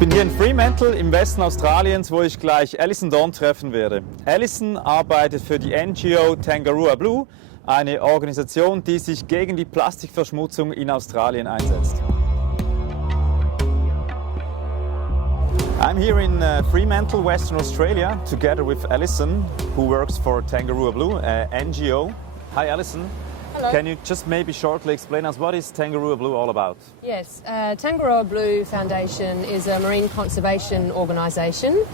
bin hier in Fremantle im Westen Australiens, wo ich gleich Alison Dawn treffen werde. Alison arbeitet für die NGO Tangaroa Blue, eine Organisation, die sich gegen die Plastikverschmutzung in Australien einsetzt. I'm here in Fremantle, Western Australia, together with Alison, who works for Tangaroa Blue, NGO. Hi Alison. Hello. Can you just maybe shortly explain us what is Tangaroa Blue all about? Yes, Tangaroa Blue Foundation is a marine conservation organisation,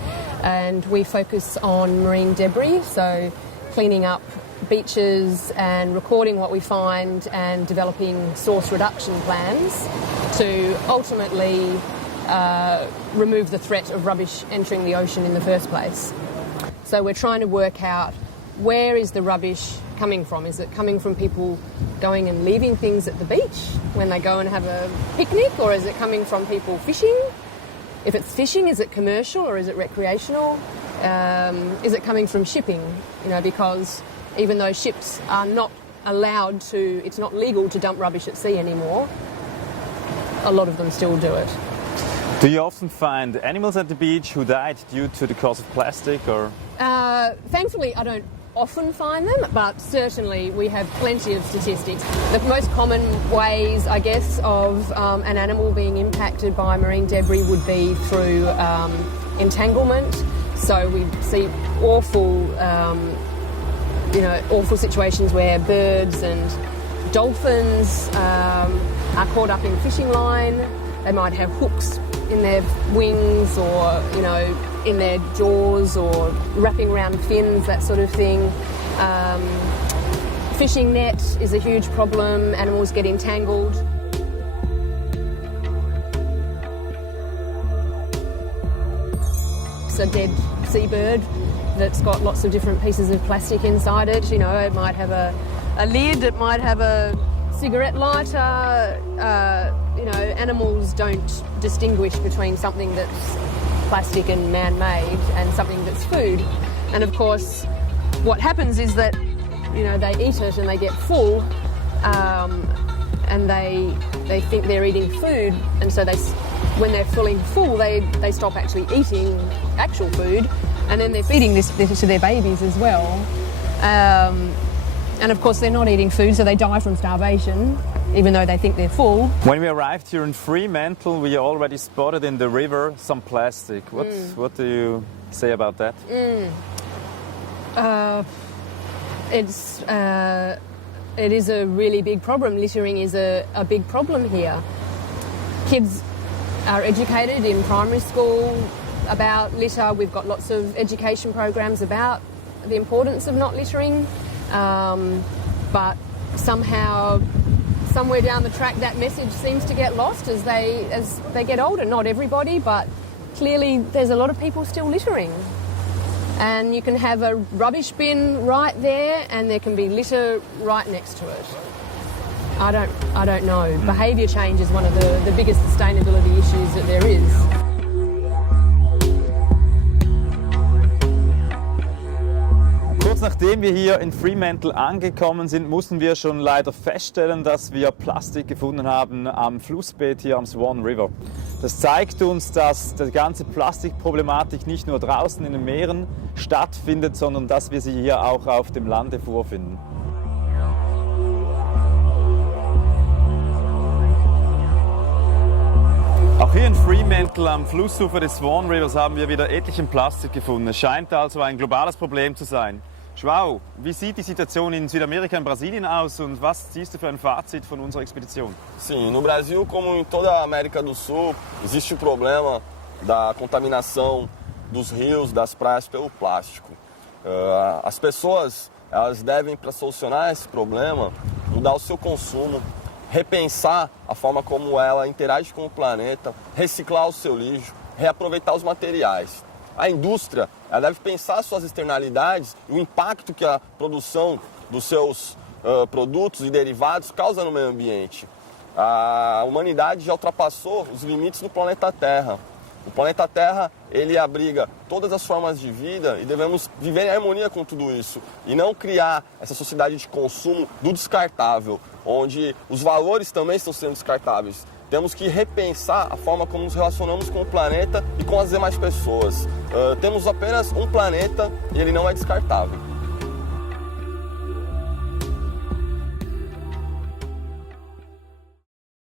and we focus on marine debris, so cleaning up beaches and recording what we find and developing source reduction plans to ultimately remove the threat of rubbish entering the ocean in the first place. So we're trying to work out, where is the rubbish coming from? Is it coming from people going and leaving things at the beach when they go and have a picnic, or is it coming from people fishing? If it's fishing, is it commercial or is it recreational? Is it coming from shipping? You know, because even though ships are not allowed to, it's not legal to dump rubbish at sea anymore, a lot of them still do it. Do you often find animals at the beach who died due to the cause of plastic, or? Thankfully, I don't often find them, but certainly we have plenty of statistics. The most common ways, I guess, of an animal being impacted by marine debris would be through entanglement. So we see awful situations where birds and dolphins are caught up in fishing line. They might have hooks in their wings, or in their jaws, or wrapping around fins, that sort of thing. Fishing net is a huge problem. Animals get entangled. It's a dead seabird that's got lots of different pieces of plastic inside it. You know, it might have a lid, it might have a cigarette lighter. Animals don't distinguish between something that's plastic and man-made and something that's food. And of course, what happens is that, they eat it and they get full, and they think they're eating food, and so when they're feeling full, they stop actually eating actual food, and then they're feeding this to their babies as well. And of course, they're not eating food, so they die from starvation, even though they think they're full. When we arrived here in Fremantle, we already spotted in the river some plastic. What do you say about that? It is a really big problem. Littering is a big problem here. Kids are educated in primary school about litter. We've got lots of education programs about the importance of not littering. But somehow, somewhere down the track, that message seems to get lost as they get older. Not everybody, but clearly there's a lot of people still littering. And you can have a rubbish bin right there, and there can be litter right next to it. I don't know. Behaviour change is one of the biggest sustainability issues that there is. Kurz nachdem wir hier in Fremantle angekommen sind, mussten wir schon leider feststellen, dass wir Plastik gefunden haben am Flussbett hier am Swan River. Das zeigt uns, dass die ganze Plastikproblematik nicht nur draußen in den Meeren stattfindet, sondern dass wir sie hier auch auf dem Lande vorfinden. Auch hier in Fremantle am Flussufer des Swan Rivers haben wir wieder etlichen Plastik gefunden. Es scheint also ein globales Problem zu sein. João, wie sieht die Situation in Südamerika und Brasilien aus, und was ziehst du für ein Fazit von unserer Expedition? Sim, no Brasil, como em toda a América do Sul, existe o problema da contaminação dos rios, das praias pelo plástico. As pessoas, elas devem, para solucionar esse problema, mudar o seu consumo, repensar a forma como ela interage com o planeta, reciclar o seu lixo, reaproveitar os materiais. A indústria, ela deve pensar suas externalidades e o impacto que a produção dos seus produtos e derivados causa no meio ambiente. A humanidade já ultrapassou os limites do planeta Terra. O planeta Terra, ele abriga todas as formas de vida e devemos viver em harmonia com tudo isso e não criar essa sociedade de consumo do descartável, onde os valores também estão sendo descartáveis. temos que repensar a forma como nos relacionamos com o planeta e com as demais pessoas. Temos apenas um planeta e ele não é descartável.